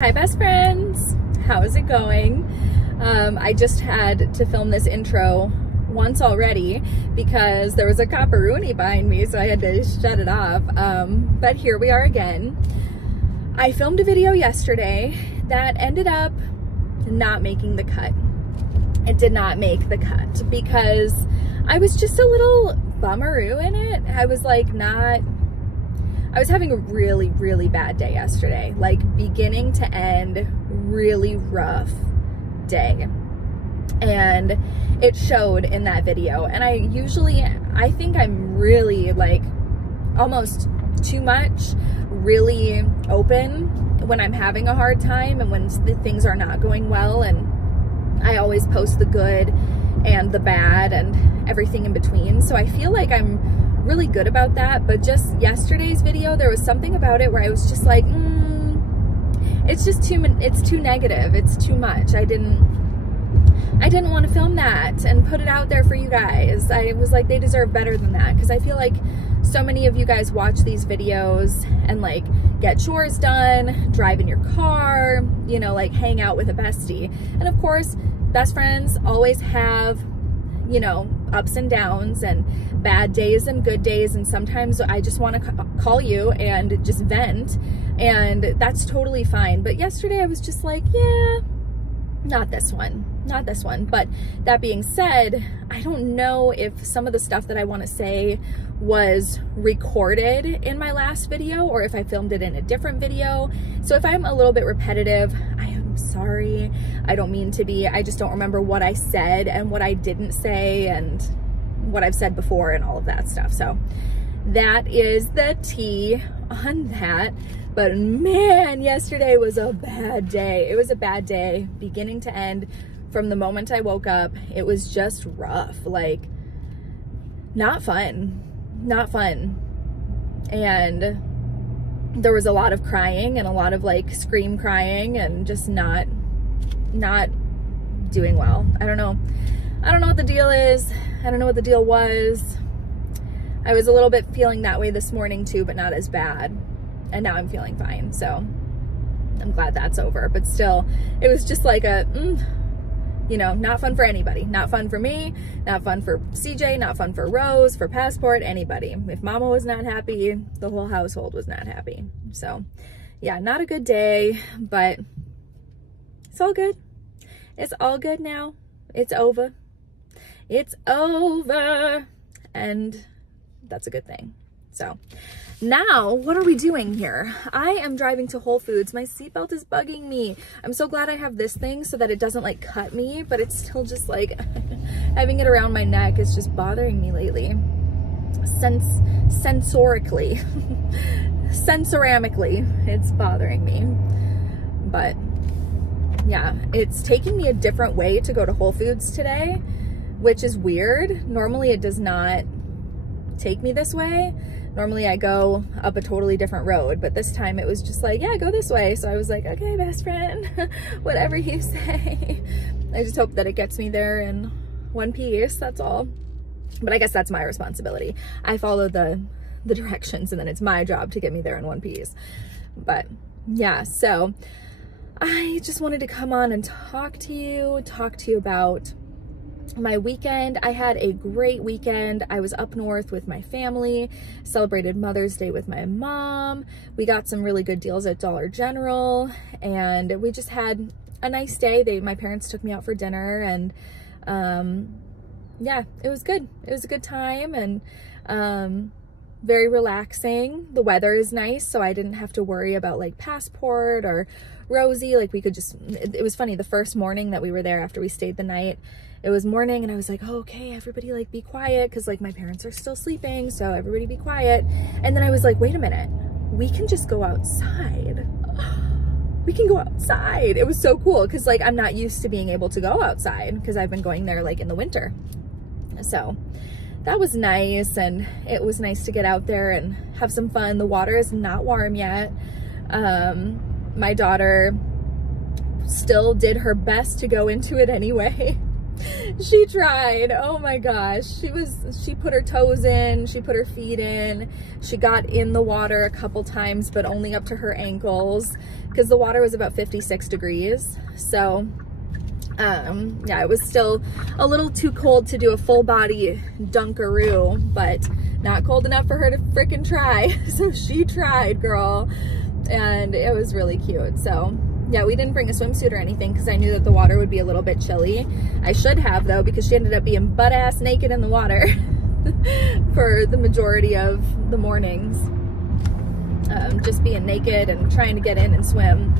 Hi best friends, how is it going? I just had to film this intro once already because there was a copperoonie behind me, so I had to shut it off. But here we are again. I filmed a video yesterday that ended up not making the cut. It did not make the cut because I was just a little bummeroo in it. I was having a really bad day yesterday, like beginning to end, really rough day. And it showed in that video. And I think I'm really like almost too much really open when I'm having a hard time and when things are not going well. And I always post the good and the bad and everything in between. So I feel like I'm really good about that, but just yesterday's video, there was something about it where I was just like, it's too negative, it's too much. I didn't want to film that and put it out there for you guys. I was like, they deserve better than that, because I feel like so many of you guys watch these videos and like get chores done, drive in your car, you know, like hang out with a bestie. And of course, best friends always have, you know, ups and downs and bad days and good days, and sometimes I just want to call you and just vent, and that's totally fine. But yesterday I was just like, yeah, not this one. But that being said, I don't know if some of the stuff that I want to say was recorded in my last video or if I filmed it in a different video. So if I'm a little bit repetitive, I am sorry. I don't mean to be. I just don't remember what I said and what I didn't say and what I've said before and all of that stuff. So that is the tea on that. But man, yesterday was a bad day. It was a bad day, beginning to end. From the moment I woke up, it was just rough, like not fun. And there was a lot of crying and a lot of like scream crying and just not doing well. I don't know what the deal is. I don't know what the deal was. I was a little bit feeling that way this morning too, but not as bad. And now I'm feeling fine. So I'm glad that's over, but still it was just like a, you know, not fun for anybody. Not fun for me, not fun for CJ, not fun for Rose, for Passport, anybody. If Mama was not happy, the whole household was not happy. So yeah, not a good day, but it's all good. It's all good now. It's over. It's over. And that's a good thing. So now, what are we doing here? I am driving to Whole Foods. My seatbelt is bugging me. I'm so glad I have this thing so that it doesn't like cut me, but it's still just like having it around my neck is just bothering me lately. Sensoramically, it's bothering me. But yeah, it's taking me a different way to go to Whole Foods today, which is weird. Normally it does not take me this way. Normally I go up a totally different road, but this time it was just like, yeah, go this way. So I was like, okay, best friend, whatever you say. I just hope that it gets me there in one piece, that's all. But I guess that's my responsibility. I follow the directions and then it's my job to get me there in one piece. But yeah, so I just wanted to come on and talk to you about my weekend. I had a great weekend. I was up north with my family, celebrated Mother's Day with my mom. We got some really good deals at Dollar General and we just had a nice day. My parents took me out for dinner and yeah, it was good. It was a good time and very relaxing. The weather is nice, so I didn't have to worry about like Passport or Rosie. Like we could just, it was funny, the first morning that we were there after we stayed the night, it was morning and I was like, oh, okay, everybody like be quiet, because like my parents are still sleeping, so everybody be quiet. And then I was like, wait a minute, we can just go outside. We can go outside. It was so cool because like I'm not used to being able to go outside because I've been going there like in the winter. So that was nice, and it was nice to get out there and have some fun. The water is not warm yet. My daughter still did her best to go into it anyway. She tried. Oh my gosh. She put her toes in, she put her feet in, she got in the water a couple times, but only up to her ankles. because the water was about 56 degrees. So yeah, it was still a little too cold to do a full body dunkaroo, but not cold enough for her to freaking try. So she tried, girl, and it was really cute. So yeah, we didn't bring a swimsuit or anything because I knew that the water would be a little bit chilly. I should have though, because she ended up being butt ass naked in the water for the majority of the mornings. Just being naked and trying to get in and swim.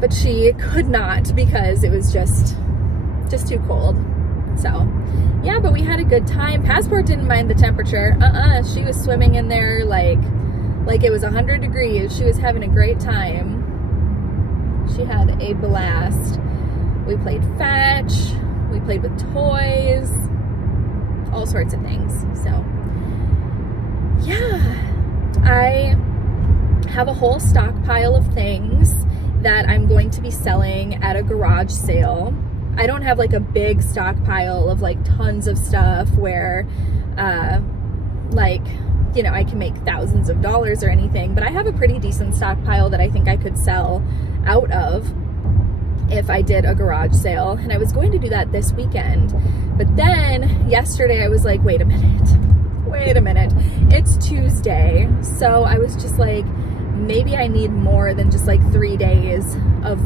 But she could not because it was just too cold. So yeah, but we had a good time. Passport didn't mind the temperature. She was swimming in there like it was 100 degrees. She was having a great time. She had a blast. We played fetch, we played with toys, all sorts of things. So yeah, I have a whole stockpile of things that I'm going to be selling at a garage sale. I don't have like a big stockpile of like tons of stuff where like, you know, I can make thousands of dollars or anything, but I have a pretty decent stockpile that I think I could sell out of if I did a garage sale. And I was going to do that this weekend, but then yesterday I was like, wait a minute, it's Tuesday. So I was just like, maybe I need more than just like 3 days of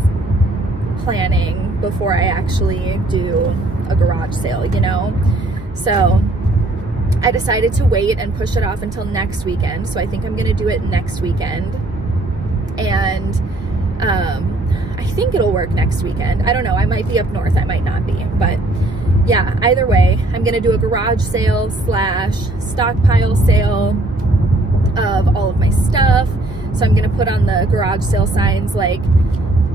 planning before I actually do a garage sale, you know? So I decided to wait and push it off until next weekend. So I think I'm gonna do it next weekend. And I think it'll work next weekend. I don't know, I might be up north, I might not be, but yeah, either way, I'm gonna do a garage sale / stockpile sale of all of my stuff. So I'm gonna put on the garage sale signs like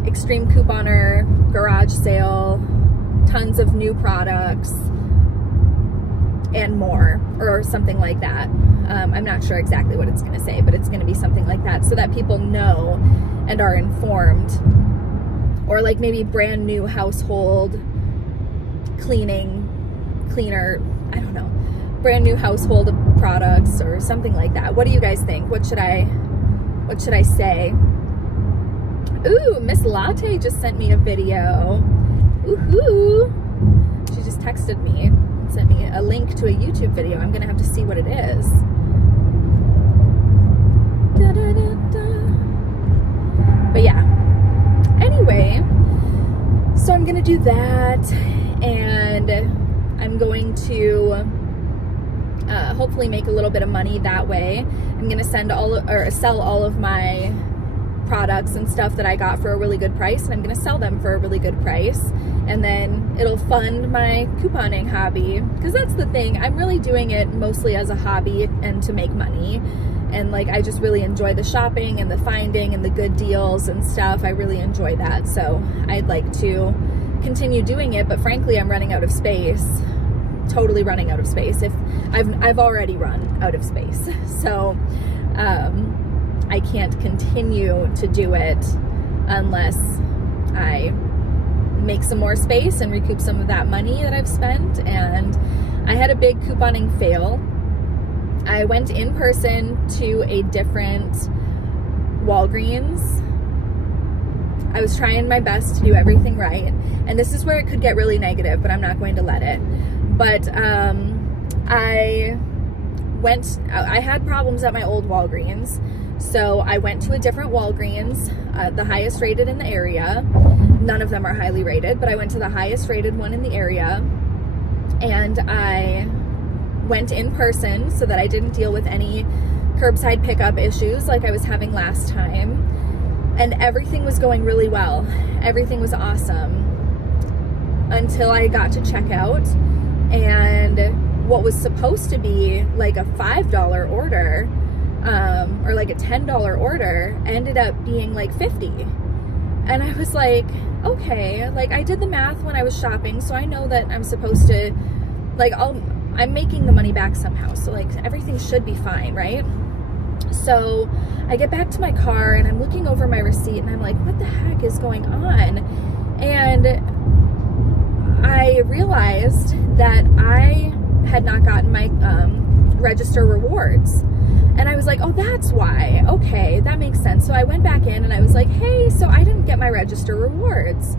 extreme couponer, garage sale, tons of new products, and more, or something like that. I'm not sure exactly what it's gonna say, but it's gonna be something like that so that people know and are informed. Or like maybe brand new household cleaner, I don't know, brand new household products or something like that. What do you guys think? What should I say? Ooh, Miss Latte just sent me a video. Woohoo! She just texted me and sent me a link to a YouTube video. I'm gonna have to see what it is. Da, da, da, da. But yeah, anyway, so I'm gonna do that, and I'm going to hopefully make a little bit of money that way. I'm gonna sell all of my products and stuff that I got for a really good price, and I'm gonna sell them for a really good price, and then it'll fund my couponing hobby, because that's the thing, I'm really doing it mostly as a hobby and to make money. And like, I just really enjoy the shopping and the finding and the good deals and stuff. I really enjoy that. So I'd like to continue doing it, but frankly, I'm running out of space, totally running out of space. If I've already run out of space. So I can't continue to do it unless I make some more space and recoup some of that money that I've spent. And I had a big couponing fail. I went in person to a different Walgreens. I was trying my best to do everything right. And this is where it could get really negative, but I'm not going to let it. But I had problems at my old Walgreens. So I went to a different Walgreens, the highest rated in the area. None of them are highly rated, but I went to the highest rated one in the area. And I went in person so that I didn't deal with any curbside pickup issues like I was having last time. And everything was going really well. Everything was awesome until I got to checkout, and what was supposed to be like a $5 order or like a $10 order ended up being like $50. And I was like, okay, like I did the math when I was shopping, so I know that I'm supposed to, like, I'm making the money back somehow, so like everything should be fine, right? So I get back to my car and I'm looking over my receipt and I'm like, what the heck is going on? And I realized that I had not gotten my register rewards. And I was like, oh, that's why. Okay, that makes sense. So I went back in and I was like, hey, so I didn't get my register rewards.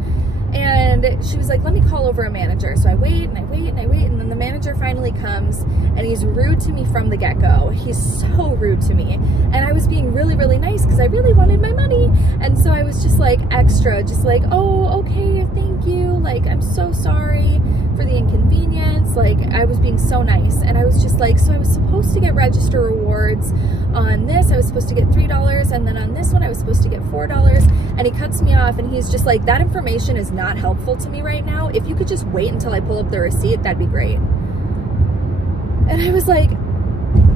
And she was like, let me call over a manager. So I wait and I wait and I wait. And then the manager finally comes and he's rude to me from the get-go. He's so rude to me. And I was being really, really nice because I really wanted my money. And so I was just like extra, just like, oh, okay, thank you. Like, I'm so sorry for the inconvenience. Like, I was being so nice. And I was just like, so I was supposed to get register rewards on this. I was supposed to get $3. And then on this one, I was supposed to get $4. And he cuts me off and he's just like, that information is not helpful to me right now. If you could just wait until I pull up the receipt, that'd be great. And I was like,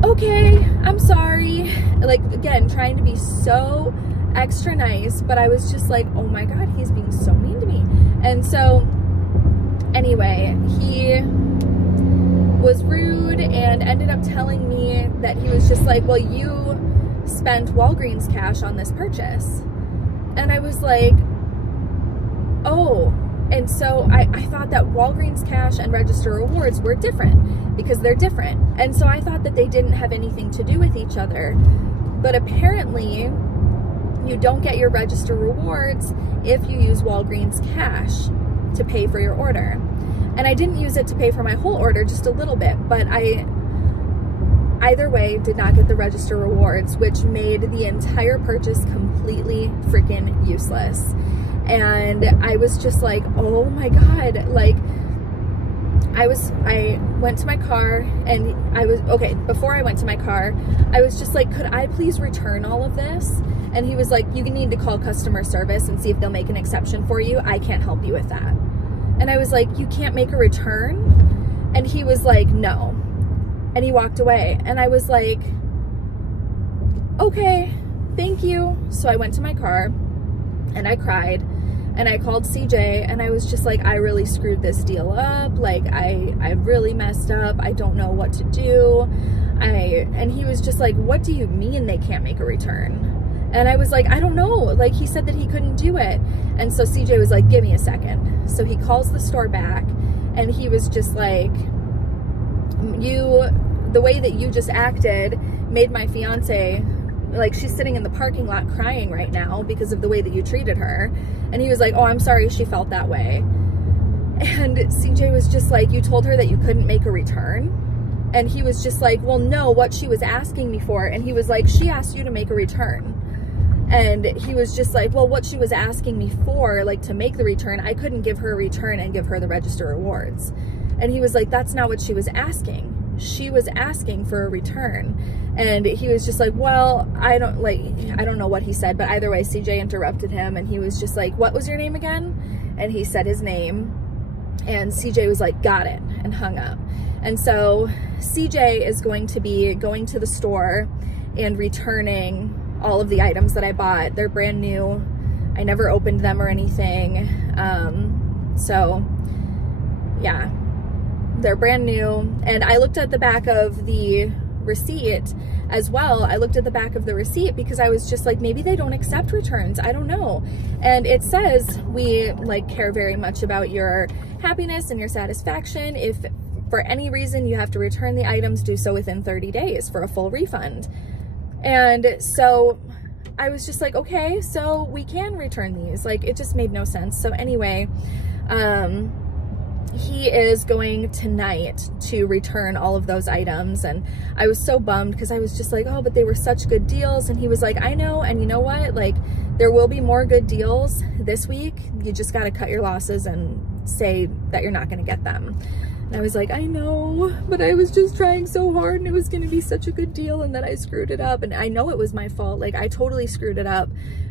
okay, I'm sorry. Like, again, trying to be so extra nice, but I was just like, oh my God, he's being so mean to me. And so anyway, he was rude and ended up telling me that he was just like, well, you spent Walgreens cash on this purchase. And I was like, oh. And so I thought that Walgreens cash and register rewards were different because they're different. And so I thought that they didn't have anything to do with each other. But apparently you don't get your register rewards if you use Walgreens cash to pay for your order. And I didn't use it to pay for my whole order, just a little bit, but I either way did not get the register rewards, which made the entire purchase completely freaking useless. And I was just like, oh my God, like I went to my car and okay, before I went to my car, I was just like, could I please return all of this? And he was like, you need to call customer service and see if they'll make an exception for you. I can't help you with that. And I was like, you can't make a return? And he was like, no. And he walked away. And I was like, okay, thank you. So I went to my car and I cried and I called CJ and I was just like, I really screwed this deal up. Like, I really messed up. I don't know what to do. And he was just like, what do you mean they can't make a return? And I was like, I don't know. Like, he said that he couldn't do it. And so CJ was like, give me a second. So he calls the store back and he was just like, the way that you just acted made my fiance, like, she's sitting in the parking lot crying right now because of the way that you treated her. And he was like, oh, I'm sorry she felt that way. And CJ was just like, you told her that you couldn't make a return? And he was just like, well, no, what she was asking me for. And he was like, she asked you to make a return. And he was just like, well, what she was asking me for, like, to make the return, I couldn't give her a return and give her the register rewards. And he was like, that's not what she was asking. She was asking for a return. And he was just like, well, I don't know what he said, but either way, CJ interrupted him and he was just like, what was your name again? And he said his name and CJ was like, got it, and hung up. And so CJ is going to be going to the store and returning all of the items that I bought. They're brand new. I never opened them or anything. So yeah, they're brand new. And I looked at the back of the receipt as well. I looked at the back of the receipt because I was just like, maybe they don't accept returns. I don't know. And it says, we like care very much about your happiness and your satisfaction. If for any reason you have to return the items, do so within 30 days for a full refund. And so I was just like, okay, so we can return these. Like, it just made no sense. So anyway, he is going tonight to return all of those items. And I was so bummed because I was just like, oh, but they were such good deals. And he was like, I know. And you know what? Like, there will be more good deals this week. You just got to cut your losses and say that you're not going to get them. And I was like, I know, but I was just trying so hard and it was going to be such a good deal and then I screwed it up. And I know it was my fault. Like, I totally screwed it up.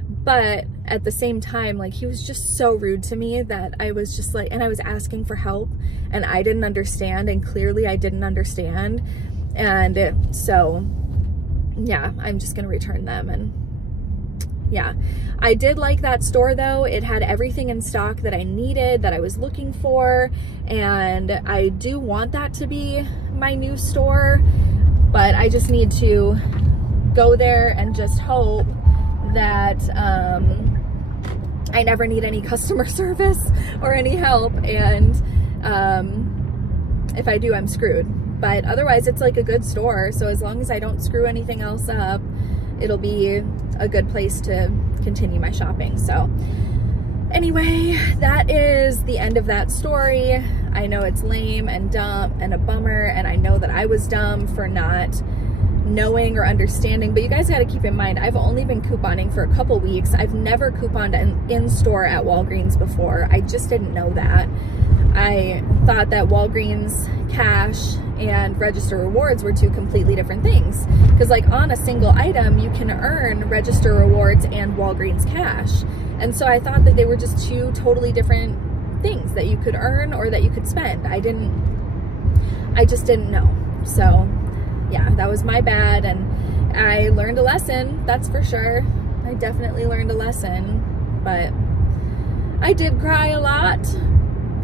But at the same time, like, he was just so rude to me that I was just like, and I was asking for help and I didn't understand, and clearly I didn't understand. And so, yeah, I'm just going to return them. And yeah, I did like that store though. It had everything in stock that I needed, that I was looking for. And I do want that to be my new store, but I just need to go there and just hope that I never need any customer service or any help. And if I do, I'm screwed. but otherwise it's like a good store. So as long as I don't screw anything else up, it'll be a good place to continue my shopping. So anyway, that is the end of that story. I know it's lame and dumb and a bummer, and I know that I was dumb for not knowing or understanding, but you guys got to keep in mind, I've only been couponing for a couple weeks. I've never couponed in store at Walgreens before. I just didn't know that. I thought that Walgreens cash and register rewards were two completely different things, because like on a single item you can earn register rewards and Walgreens cash, and so I thought that they were just two totally different things that you could earn or that you could spend. I just didn't know. So yeah, that was my bad, and I learned a lesson, that's for sure. I definitely learned a lesson, but I did cry a lot,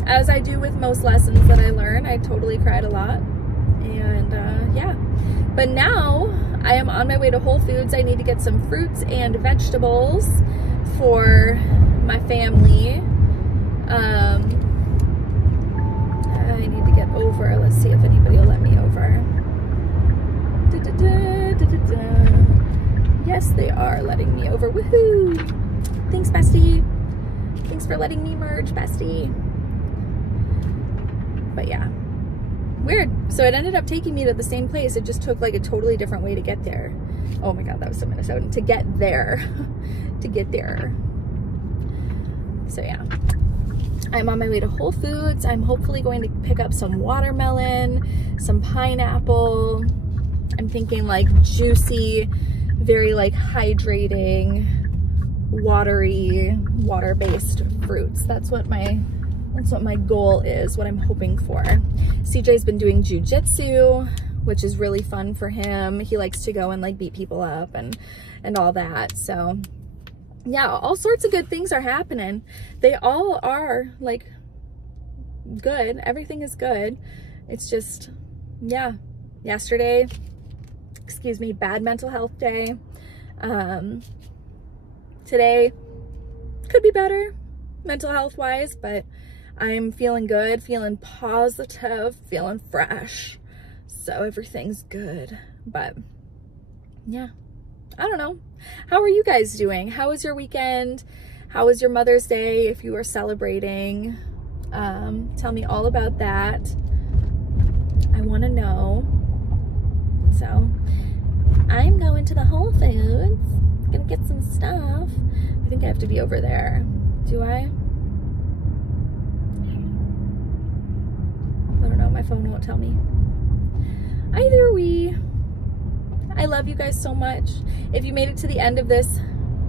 as I do with most lessons that I learn. I totally cried a lot, and yeah. But now I am on my way to Whole Foods. I need to get some fruits and vegetables for my family. I need to get over. Let's see if anybody will let me over. Yes, they are letting me over. Woohoo! Thanks, bestie. Thanks for letting me merge, bestie. But yeah, weird. So it ended up taking me to the same place. It just took like a totally different way to get there. Oh my God, that was so Minnesotan. To get there. To get there. So yeah, I'm on my way to Whole Foods. I'm hopefully going to pick up some watermelon, some pineapple. I'm thinking like juicy, very like hydrating, watery, water-based fruits. That's what my goal is, what I'm hoping for. CJ's been doing jujitsu, which is really fun for him. He likes to go and like beat people up and all that. So yeah, all sorts of good things are happening. They all are like good. Everything is good. It's just, yeah, yesterday, excuse me, bad mental health day. Today could be better mental health wise, but I'm feeling good, feeling positive, feeling fresh. So everything's good. But yeah, I don't know. How are you guys doing? How was your weekend? How was your Mother's Day if you were celebrating? Tell me all about that. I want to know. So I'm going to the Whole Foods. Gonna get some stuff. I think I have to be over there. Do I? I don't know. My phone won't tell me. Either way, I love you guys so much. If you made it to the end of this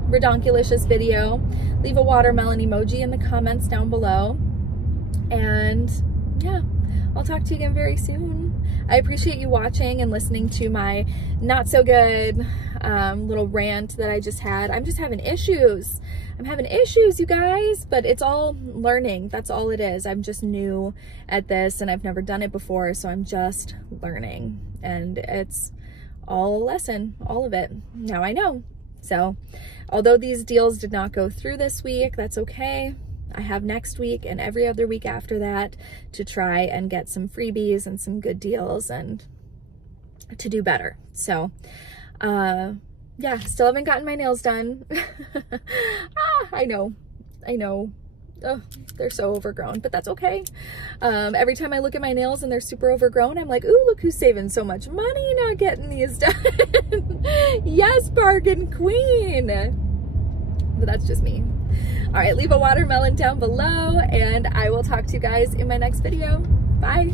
redonkulicious video, leave a watermelon emoji in the comments down below. And yeah, I'll talk to you again very soon. I appreciate you watching and listening to my not so good little rant that I just had. I'm just having issues. I'm having issues, you guys, but it's all learning. That's all it is. I'm just new at this and I've never done it before, so I'm just learning. And it's all a lesson, all of it. Now I know. So although these deals did not go through this week, that's okay. I have next week and every other week after that to try and get some freebies and some good deals and to do better. So, yeah, still haven't gotten my nails done. I know. Oh, they're so overgrown, but that's okay. Every time I look at my nails and they're super overgrown, I'm like, ooh, look who's saving so much money not getting these done. Yes, bargain queen. But that's just me. All right, leave a watermelon down below and I will talk to you guys in my next video. Bye.